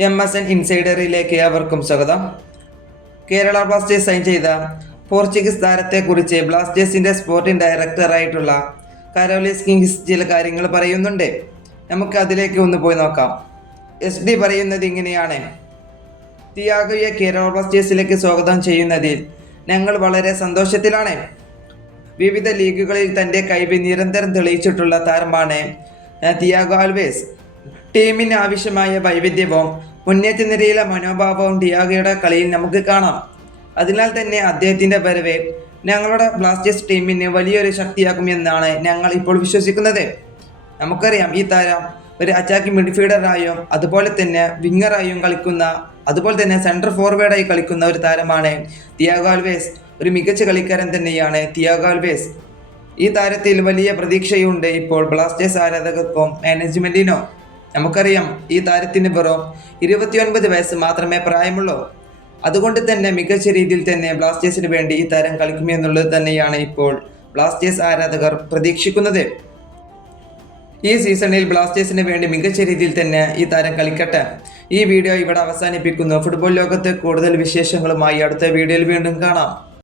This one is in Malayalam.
MSN ഇൻസൈഡറിലേക്ക് ഏവർക്കും സ്വാഗതം. കേരള ബ്ലാസ്റ്റേഴ്സ് സൈൻ ചെയ്ത പോർച്ചുഗീസ് താരത്തെക്കുറിച്ച് ബ്ലാസ്റ്റേഴ്സിൻ്റെ സ്പോർട്ടിംഗ് ഡയറക്ടറായിട്ടുള്ള കരോലിസ് കിങ്സ് ചില കാര്യങ്ങൾ പറയുന്നുണ്ട്. നമുക്ക് അതിലേക്ക് ഒന്ന് പോയി നോക്കാം. SD പറയുന്നത് ഇങ്ങനെയാണ്: തിയാഗോയെ കേരള ബ്ലാസ്റ്റേഴ്സിലേക്ക് സ്വാഗതം ചെയ്യുന്നതിൽ ഞങ്ങൾ വളരെ സന്തോഷത്തിലാണ്. വിവിധ ലീഗുകളിൽ തൻ്റെ കഴിവ് നിരന്തരം തെളിയിച്ചിട്ടുള്ള താരമാണ് തിയാഗോ ആൽവേസ്. ടീമിന് ആവശ്യമായ വൈവിധ്യവും മുന്നേറ്റ നിരയിലെ മനോഭാവവും തിയാഗോയുടെ കളിയിൽ നമുക്ക് കാണാം. അതിനാൽ തന്നെ അദ്ദേഹത്തിൻ്റെ വരവ് ഞങ്ങളുടെ ബ്ലാസ്റ്റേഴ്സ് ടീമിന് വലിയൊരു ശക്തിയാക്കുമെന്നാണ് ഞങ്ങൾ ഇപ്പോൾ വിശ്വസിക്കുന്നത്. നമുക്കറിയാം, ഈ താരം ഒരു അറ്റാക്കിംഗ് മിഡ്ഫീൽഡറായും അതുപോലെ തന്നെ വിങ്ങറായും കളിക്കുന്ന, അതുപോലെ തന്നെ സെൻട്രൽ ഫോർവേഡായി കളിക്കുന്ന ഒരു താരമാണ് തിയാഗോ ആൽവേസ്. ഒരു മികച്ച കളിക്കാരൻ തന്നെയാണ് തിയാഗോ ആൽവേസ്. ഈ താരത്തിൽ വലിയ പ്രതീക്ഷയുണ്ട് ഇപ്പോൾ ബ്ലാസ്റ്റേഴ്സ് ആരാധകർക്കും മാനേജ്മെൻറ്റിനോ. നമുക്കറിയാം, ഈ താരത്തിന് വെറും 29 വയസ്സ് മാത്രമേ പ്രായമുള്ളൂ. അതുകൊണ്ട് തന്നെ മികച്ച രീതിയിൽ തന്നെ ബ്ലാസ്റ്റേഴ്സിന് വേണ്ടി ഈ താരം കളിക്കുമെന്നുള്ളത് തന്നെയാണ് ഇപ്പോൾ ബ്ലാസ്റ്റേഴ്സ് ആരാധകർ പ്രതീക്ഷിക്കുന്നത്. ഈ സീസണിൽ ബ്ലാസ്റ്റേഴ്സിന് വേണ്ടി മികച്ച രീതിയിൽ തന്നെ ഈ താരം കളിക്കട്ടെ. ഈ വീഡിയോ ഇവിടെ അവസാനിപ്പിക്കുന്നു. ഫുട്ബോൾ ലോകത്തെ കൂടുതൽ വിശേഷങ്ങളുമായി അടുത്ത വീഡിയോയിൽ വീണ്ടും കാണാം.